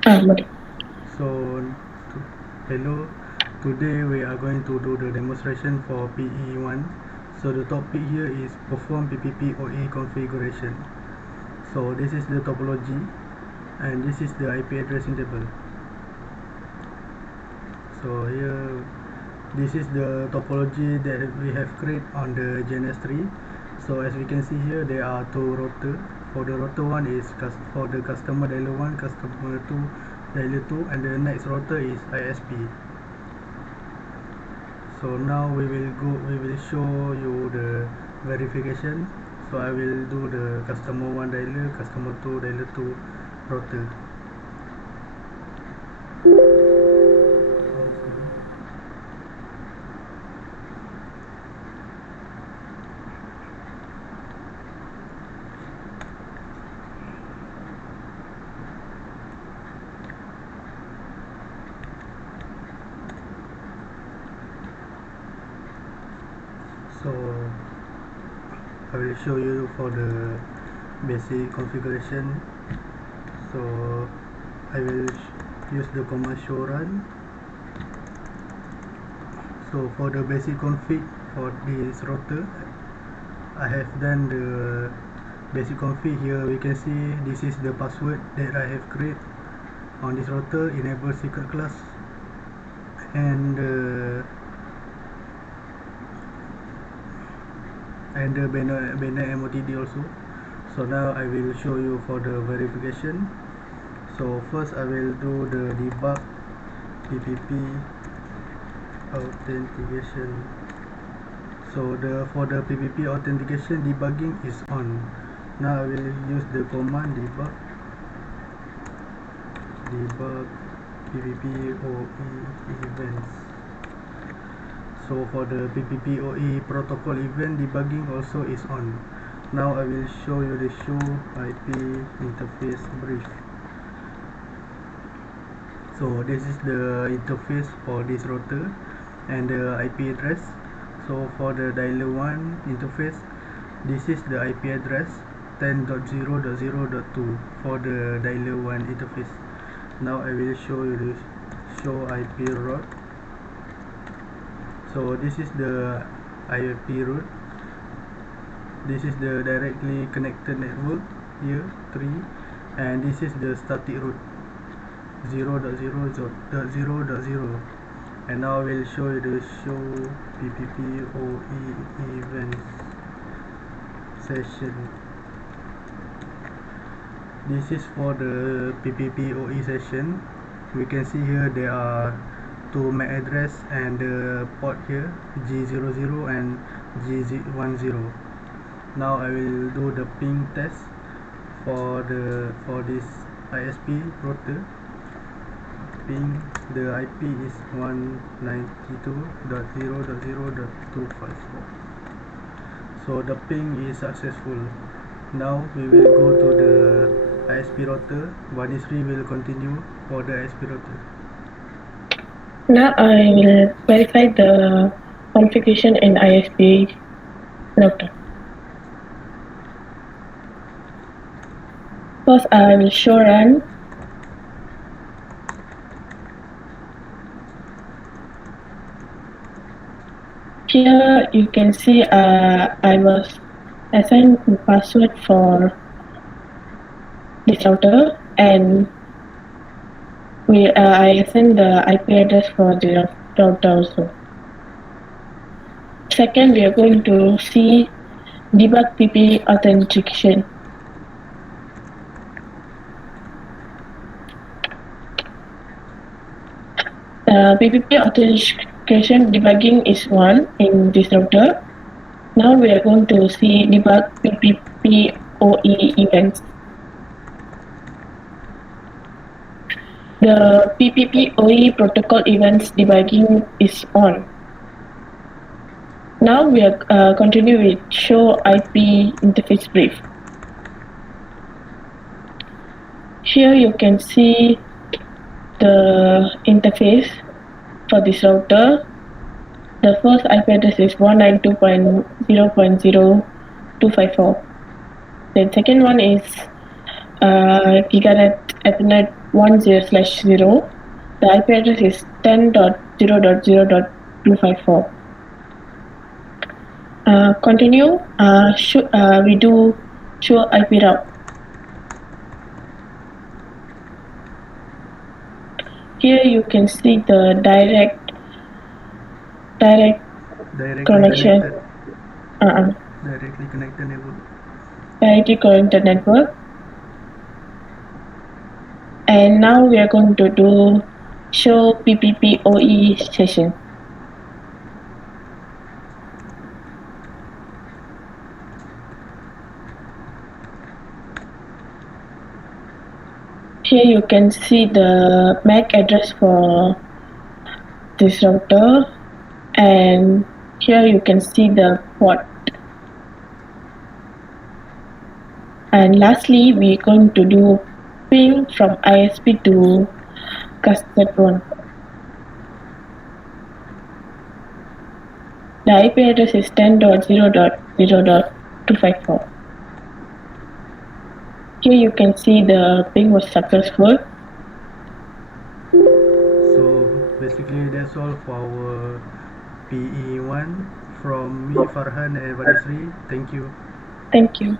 Boleh. So, hello. Today we are going to do the demonstration for PE1. So the topic here is perform PPPoE configuration. So this is the topology, and this is the IP addressing table. So here, this is the topology that we have created on the GNS3. So as we can see here, there are two router. For the router 1 is for the customer dialer 1, customer 2 dialer 2, and the next router is ISP. So now we will show you the verification. So I will do the customer 1 dialer, customer 2 dialer 2 router. So I will show you for the basic configuration. So I will use the command show run. So for the basic config for this router, I have done the basic config. Here we can see this is the password that I have created on this router. Enable secret class, and the banner MOTD also. So now I will show you for the verification. So first I will do the debug PPP authentication. So for the PPP authentication, debugging is on. Now I will use the command debug PPPoE events. So for the PPPoE protocol event, debugging also is on. Now I will show you the show IP interface brief. So this is the interface for this router and the IP address. So for the dialer 1 interface, this is the IP address 10.0.0.2 for the dialer 1 interface. Now I will show you this show IP route. So this is the IP route. This is the directly connected network here 3, and this is the static route 0.0.0.0. And now I will show you the show PPPoE events session. This is for the PPPoE session. We can see here there are two MAC address and the port here G00 and G10. Now I will do the ping test for this ISP router. Ping, the IP is 192.0.0.254. So the ping is successful. Now we will go to the ISP router. VANISRI will continue for the ISP router. Now I will verify the configuration in ISP router. First, I will show run. Here you can see I was assigned the password for this router, and I assigned the IP address for the router also. Second, we are going to see debug PP authentication. PPP authentication debugging is on in this router. Now we are going to see debug PPPoE events. The PPPoE protocol events debugging is on. Now we are continue with show IP interface brief. Here you can see the interface for this router. The first IP address is 192.0.0.254. The second one is Giganet Ethernet 10/0. The IP address is 10.0.0.254. Continue. We do show IP route. Here you can see the direct Directly connection. connected. Uh, Directly connected network. Directly connected network. And now we are going to do show PPPoE session. Here you can see the MAC address for this router, and here you can see the port. And lastly, we're going to do ping from ISP to custard one. The IP address is 10.0.0.254. Here you can see the ping was successful. So basically that's all for our PE1 from me, Farhan and Vanisri. Thank you. Thank you.